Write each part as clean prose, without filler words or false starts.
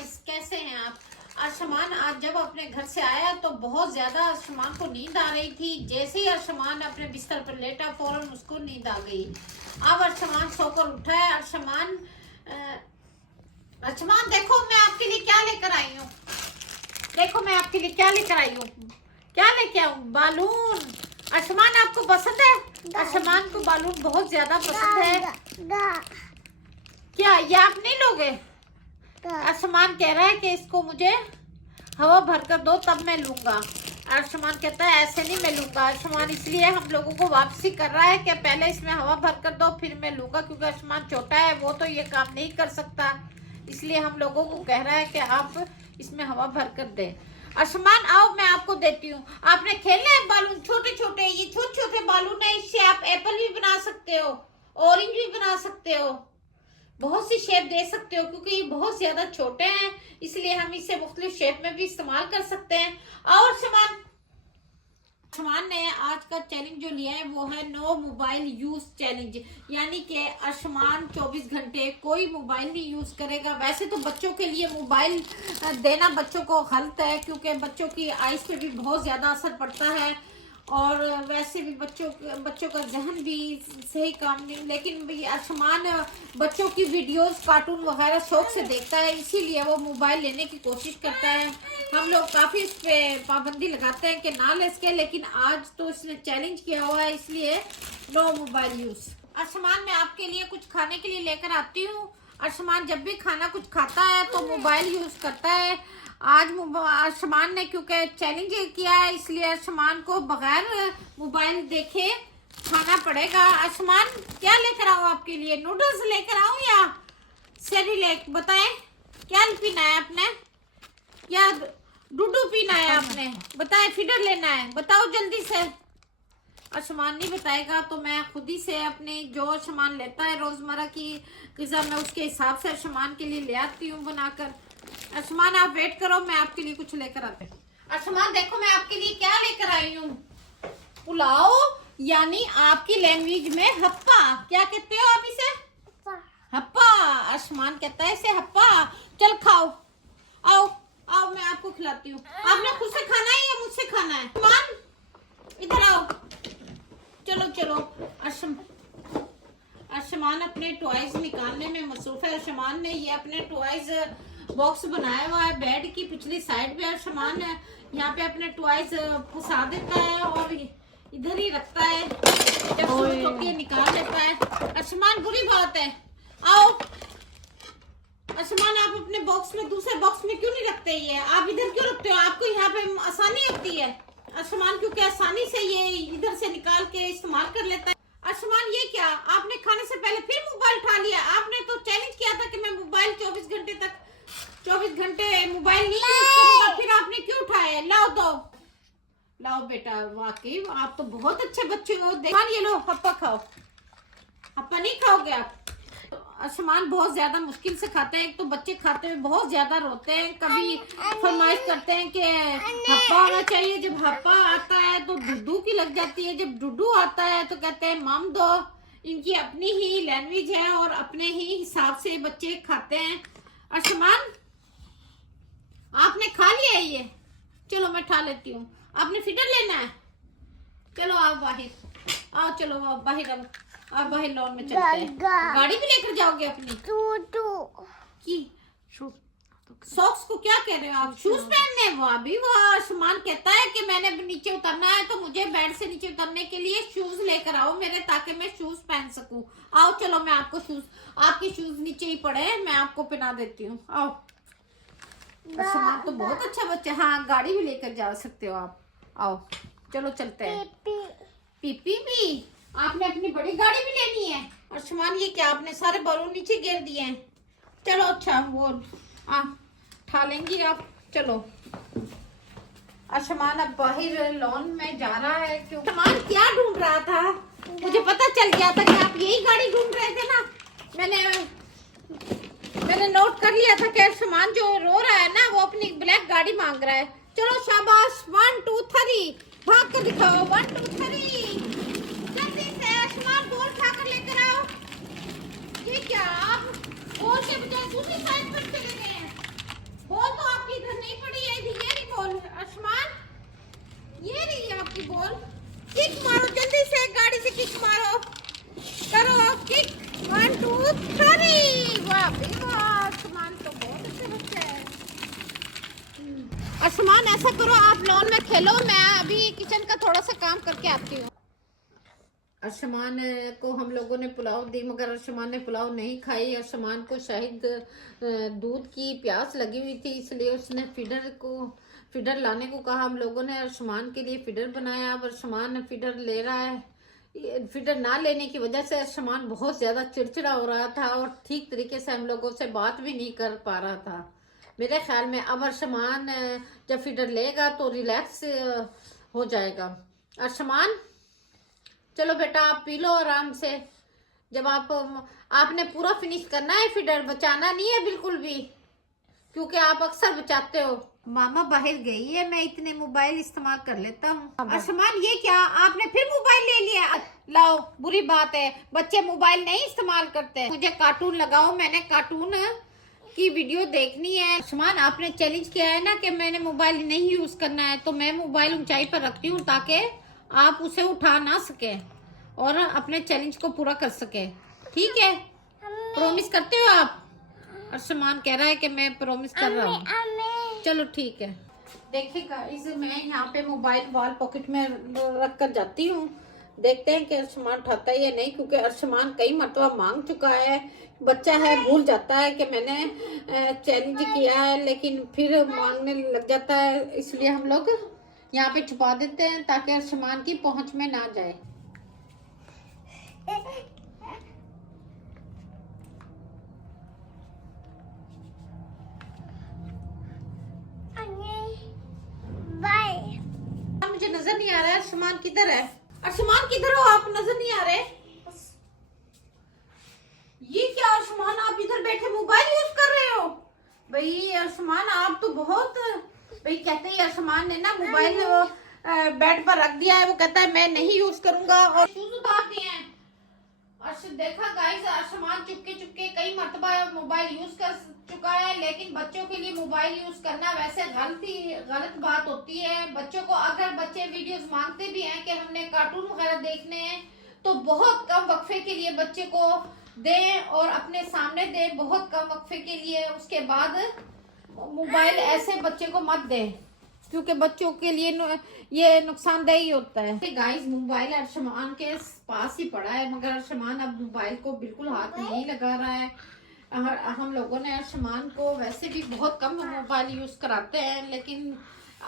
Guys, कैसे हैं आप। अर्शमान आज जब अपने घर से आया तो बहुत ज्यादा अर्शमान को नींद आ रही थी। जैसे ही अर्शमान अपने बिस्तर पर लेटा फौरन उसको नींद आ गई। अब अर्शमान सोकर उठा है। अर्शमान देखो मैं आपके लिए क्या लेकर आई हूँ। देखो मैं आपके लिए क्या लेकर आई हूँ। क्या लेके आऊँ? बालून। अर्शमान आपको पसंद है? अर्शमान को बालून बहुत ज्यादा पसंद है। क्या ये आप नहीं लोगे? अर्शमान कह रहा है कि इसको मुझे हवा भर कर दो तब मैं लूंगा। अर्शमान कहता है ऐसे नहीं मैं लूंगा। अर्शमान इसलिए हम लोगों को वापसी कर रहा है कि पहले इसमें हवा भर कर दो फिर मैं लूंगा, क्योंकि अर्शमान छोटा है, वो तो ये काम नहीं कर सकता। इसलिए हम लोगों को कह रहा है कि आप इसमें हवा भर कर दे। अर्शमान आओ मैं आपको देती हूँ। आपने खेलना है बालून, छोटे छोटे, ये छोटे छोटे बालून है। इससे आप एप्पल भी बना सकते हो, ऑरेंज भी बना सकते हो, बहुत सी शेप दे सकते हो। क्योंकि ये बहुत ज्यादा छोटे हैं इसलिए हम इसे मुख्तलिफ शेप में भी इस्तेमाल कर सकते हैं। और अर्शमान ने आज का चैलेंज जो लिया है वो है नो मोबाइल यूज चैलेंज, यानी कि अर्शमान 24 घंटे कोई मोबाइल नहीं यूज करेगा। वैसे तो बच्चों के लिए मोबाइल देना बच्चों को गलत है, क्योंकि बच्चों की आइज पे भी बहुत ज्यादा असर पड़ता है और वैसे भी बच्चों का जहन भी सही काम नहीं। लेकिन अर्शमान बच्चों की वीडियोस, कार्टून वगैरह शौक से देखता है, इसीलिए वो मोबाइल लेने की कोशिश करता है। हम लोग काफी इस पे पाबंदी लगाते हैं कि ना ले सके, लेकिन आज तो इसने चैलेंज किया हुआ है इसलिए नो मोबाइल यूज। अर्शमान मैं आपके लिए कुछ खाने के लिए लेकर आती हूँ। अर्शमान जब भी खाना कुछ खाता है तो मोबाइल यूज करता है। आज अर्शमान ने क्योंकि चैलेंज किया है इसलिए अर्शमान को बगैर मोबाइल देखे खाना पड़ेगा। अर्शमान क्या लेकर आऊं आपके लिए? नूडल्स लेकर आऊं या सेरिलैक? बताएं क्या पीना है आपने? या डूडू पीना है आपने? बताएं, फीडर लेना है? बताओ जल्दी से। अर्शमान नहीं बताएगा तो मैं खुद ही से अपने जो अर्शमान लेता है रोजमर्रा की ग़िज़ा में उसके हिसाब से अर्शमान के लिए ले आती हूँ बनाकर। अर्शमान आप वेट करो, मैं आपके लिए कुछ लेकर आती हूँ। अर्शमान देखो मैं आपके लिए क्या लेकर आई हूँ। पुलाव, यानी आपकी लैंग्वेज में हप्पा। क्या कहते हो आप इसे? हप्पा। अर्शमान कहता है इसे हप्पा। चल खाओ, आओ आओ मैं आपको खिलाती हूँ। आपने खुद से खाना है या मुझसे खाना है? अर्शमान इधर आओ, चलो चलो। अर्शमान अपने टॉयज निकालने में मसरूफ है। अर्शमान ने ये अपने टॉयज बॉक्स बनाया हुआ है बेड की पिछली साइड पे। अर्शमान यहाँ पे अपने टॉयज फंसा देता है और इधर ही रखता है, जब सूरत होती है निकाल लेता है। अर्शमान बुरी बात है, आओ। अर्शमान आप अपने बॉक्स में दूसरे बॉक्स में क्यों नहीं रखते? ये आप इधर क्यों रखते हो? आपको यहाँ पे आसानी होती है। अर्शमान क्योंकि आसानी से ये इधर से निकाल के इस्तेमाल कर लेता है। अर्शमान ये क्या, आपने खाने से पहले फिर मोबाइल उठा लिया? आपने तो चैलेंज किया था कि मैं मोबाइल 24 घंटे मोबाइल नहीं यूज करूंगा, फिर आपने क्यों उठाया? लाओ दो, लाओ बेटा। वाकई आप तो बहुत अच्छे बच्चे हो। ये लो हप्पा खाओ। हप्पा नहीं खाओगे आप? अर्शमान बहुत ज्यादा मुश्किल से खाते हैं। एक तो बच्चे खाते हुए बहुत ज्यादा रोते हैं, कभी फरमाइश करते हैं कि हप्पा होना चाहिए। जब हप्पा आता है तो डुडू की लग जाती है, जब डुडू आता है तो कहते हैं मम दो। इनकी अपनी ही लैंग्वेज है और अपने ही हिसाब से बच्चे खाते हैं। अर्शमान आपने खा लिया है ये? चलो मैं खा लेती हूँ। आपने फीडर लेना है? चलो आप बाहर आओ, चलो आप बाहर आओ, आप बाहर लॉन में चलते हैं। गाड़ी भी लेकर जाओगे अपनी? की सॉक्स को क्या कह रहे हो आप? शूज पहनने? वो अभी वो अर्शमान कहता है कि मैंने नीचे उतरना है तो मुझे बेड से नीचे उतरने के लिए शूज लेकर आओ मेरे, ताकि मैं शूज पहन सकूं। आओ चलो मैं आपको शूज, आपके शूज नीचे ही पड़े हैं, मैं आपको पहना देती हूँ। आओ। अर्शमान तो बहुत अच्छा बच्चा। हाँ गाड़ी भी लेकर जा सकते हो आप। आओ चलो चलते हैं। पीपी भी आपने अपनी बड़ी गाड़ी भी लेनी है? अर्शमान ये क्या, आपने सारे बालून नीचे गिर दिए हैं। चलो अच्छा वो उठा लेंगी आप। चलो अर्शमान अब बाहर लॉन में जा रहा है। क्यों? अर्शमान क्या ढूंढ रहा था? मुझे पता चल गया था कि आप यही गाड़ी ढूंढ रहे थे ना। मैंने नोट कर लिया था कि अर्शमान जो रो रहा है ना वो अपनी ब्लैक गाड़ी मांग रहा है। चलो शाबाश, 1 2 3 भाग कर दिखाओ। 1 2 3 जल्दी से। अर्शमान बोल उठाकर लेकर आओ। ये क्या, आप और के बजाय दूसरी साइड पर चले गए हैं? ऐसा करो, आप लॉन में खेलो, मैं अभी किचन का थोड़ा सा काम करके आती हूँ। अर्शमान को हम लोगों ने पुलाव दी, मगर अर्शमान ने पुलाव नहीं खाई। अर्शमान को शायद दूध की प्यास लगी हुई थी, इसलिए उसने फीडर लाने को कहा। हम लोगों ने अर्शमान के लिए फीडर बनाया। अब अर्शमान फीडर ले रहा है। फीडर ना लेने की वजह से अर्शमान बहुत ज़्यादा चिड़चिड़ा हो रहा था और ठीक तरीके से हम लोगों से बात भी नहीं कर पा रहा था। मेरे ख्याल में अब अर्शमान जब फीडर लेगा तो रिलैक्स हो जाएगा। अर्शमान चलो बेटा, आप पी लो आराम से। जब आपने पूरा फिनिश करना है, फीडर बचाना नहीं है बिल्कुल भी, क्योंकि आप अक्सर बचाते हो। मामा बाहर गई है, मैं इतने मोबाइल इस्तेमाल कर लेता हूँ। अर्शमान ये क्या, आपने फिर मोबाइल ले लिया? लाओ, बुरी बात है, बच्चे मोबाइल नहीं इस्तेमाल करते। मुझे कार्टून लगाओ, मैंने कार्टून की वीडियो देखनी है। अर्शमान आपने चैलेंज किया है ना कि मैंने मोबाइल नहीं यूज करना है, तो मैं मोबाइल ऊंचाई पर रखती हूँ ताकि आप उसे उठा ना सके और अपने चैलेंज को पूरा कर सके। ठीक है, प्रॉमिस करते हो आप? अर्शमान कह रहा है कि मैं प्रॉमिस कर रहा हूँ। चलो ठीक है। देखिए गाइस, मैं यहाँ पे मोबाइल वॉल पॉकेट में रख कर जाती हूँ। देखते हैं कि अर्शमान उठाता है या नहीं, क्योंकि अर्शमान कई मरतबा मांग चुका है। बच्चा है, भूल जाता है कि मैंने चैलेंज किया है, लेकिन फिर मांगने लग जाता है। इसलिए हम लोग यहाँ पे छुपा देते हैं ताकि अर्शमान की पहुंच में ना जाए। मुझे नजर नहीं आ रहा है अर्शमान किधर है। अर्शमान किधर हो आप? नजर नहीं आ रहे। ये क्या अर्शमान, आप इधर बैठे मोबाइल यूज कर रहे हो? भाई अर्शमान, आप तो बहुत, भाई कहते हैं अर्शमान ने ना मोबाइल बेड पर रख दिया है। वो कहता है मैं नहीं यूज करूंगा और शूज उतार दिए हैं। देखा गाइस, अर्शमान चुपके चुपके कई मरतबा मोबाइल यूज कर चुका है, लेकिन बच्चों के लिए मोबाइल यूज करना वैसे गलत बात होती है। बच्चों को, अगर बच्चे वीडियोस मांगते भी हैं कि हमने कार्टून वगैरह देखने हैं, तो बहुत कम वक्फे के लिए बच्चे को दें और अपने सामने दें, बहुत कम वक्फे के लिए। उसके बाद मोबाइल ऐसे बच्चे को मत दें, क्योंकि बच्चों के लिए ये नुकसानदेही होता है। गाइस, मोबाइल अर्शमान के पास ही पड़ा है, मगर अर्शमान अब मोबाइल को बिल्कुल हाथ नहीं लगा रहा है। हम लोगों ने अर्शमान को वैसे भी बहुत कम मोबाइल यूज कराते हैं, लेकिन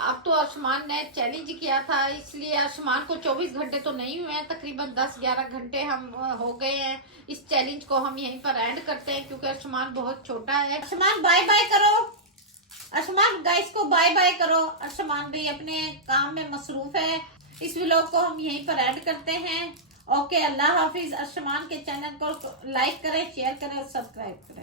अब तो अर्शमान ने चैलेंज किया था, इसलिए अर्शमान को 24 घंटे तो नहीं हुए हैं, तकरीबन 10-11 घंटे हम हो गए हैं। इस चैलेंज को हम यहीं पर एंड करते हैं, क्योंकि अर्शमान बहुत छोटा है। अर्शमान बाय बाय करो। अर्शमान गाइस को बाय बाय करो। अर्शमान भी अपने काम में मसरूफ है। इस व्लॉग को हम यहीं पर ऐड करते हैं। ओके, अल्लाह हाफिज। अर्शमान के चैनल को लाइक करें, शेयर करें और सब्सक्राइब करें।